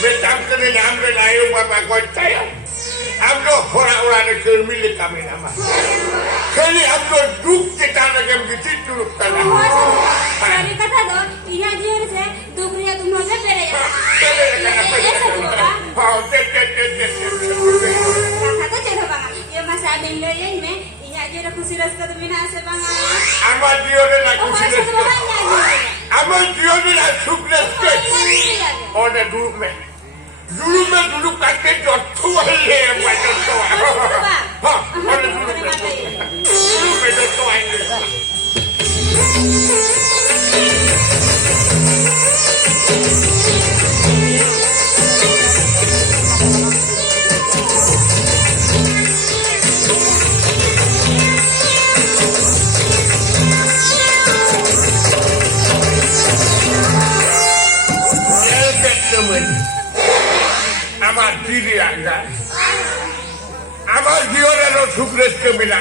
Betang kena namre layu bapa kontaya. Amdo orang-orang ke milik kami nama. Kali amdo duk kita lagi begitu kana. Dari kata do, iya dia se dukriya tumhaga pere ya. Oh, te. Kata cero bang, ya masa benda ya ini, iya dia aku siras kata mina ase bang. Amal dia la kusiras. Amal dia la sukses. Oh, dah dulu me. Dulu kata jodoh le macam tu. Ha, dulu jodoh aja. Amal diri anda, amal dia orang sukses ke mina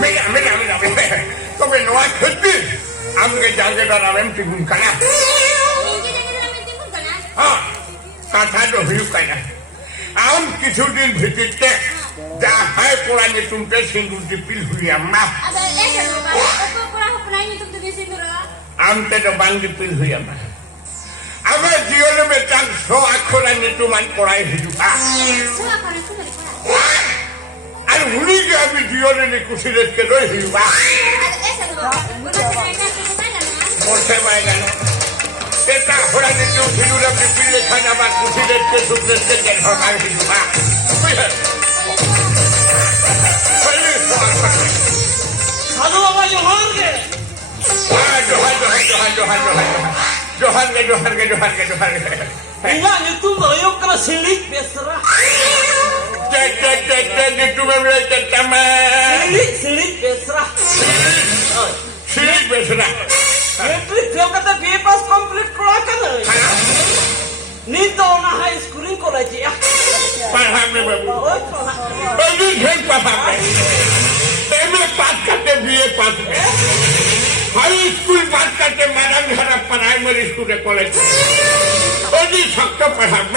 mina. Kau menuai kerja, amge jaga dalam timbul kana. Ha, kata do hidup kana. Am kisudin begitu, dah hai Quran itu tersinggul dipil huya mah. Ada kan, apa Quran itu tersinggul? Am tidak bang dipil huya mah. Amal dia metang so Quran itu man Quran hidup. So Quran itu dari Quran. Al huli kami dia ni kusirat kedoi hidup. Boleh mainan. Kita Quran itu hidup dapat pilih kerana bang kusirat ke sukses ke dan orang hidup. Sadu apa Johan ke? Johan. Inja itu loyok kena silik besar. Itu memang teman. Silik besar. Silik besar. Itu dia kata dia pas komplit keluarkan. Ni tahu na high schooling college ya. Paham ni babu. Ini kan paham. Ini pas kata dia pas. High school pas kata Bangi Asra primary school college. Ini sakta paham.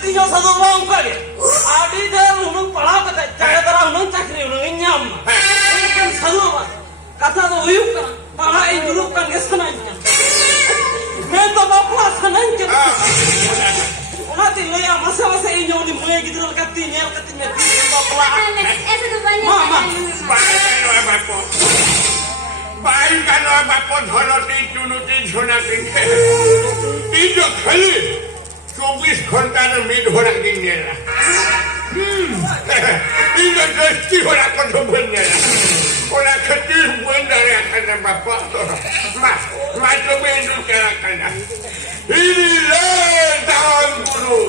Iya satu orang kali. Adi dah unung paham kata cara cara unung cakri unung inyam. Ini kan satu orang. Kata tu uyuk kan. Paham ini dulu kan kesananya. Mento bapa sananya. Nanti lo ya masa ini orang mulai gitu katinya bapa. Mama. Baik kalau bapa tholos itu nutin sunatin. Itu kali 24 घंटा में meet हो रहा है ना ini pasti orang kau benar orang kecil benar yang kena bapa macam itu cara kena inilah tahun dulu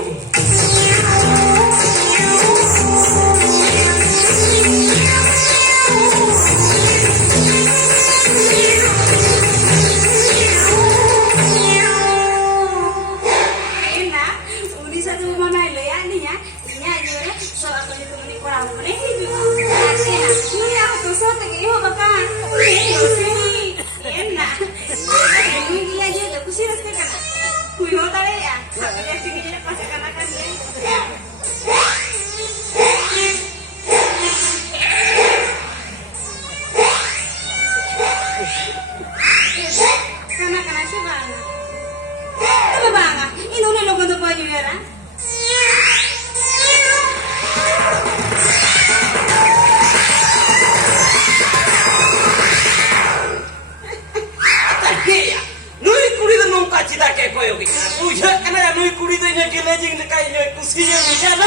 Kuri tu nak gila jing dekai kusinya ni kan?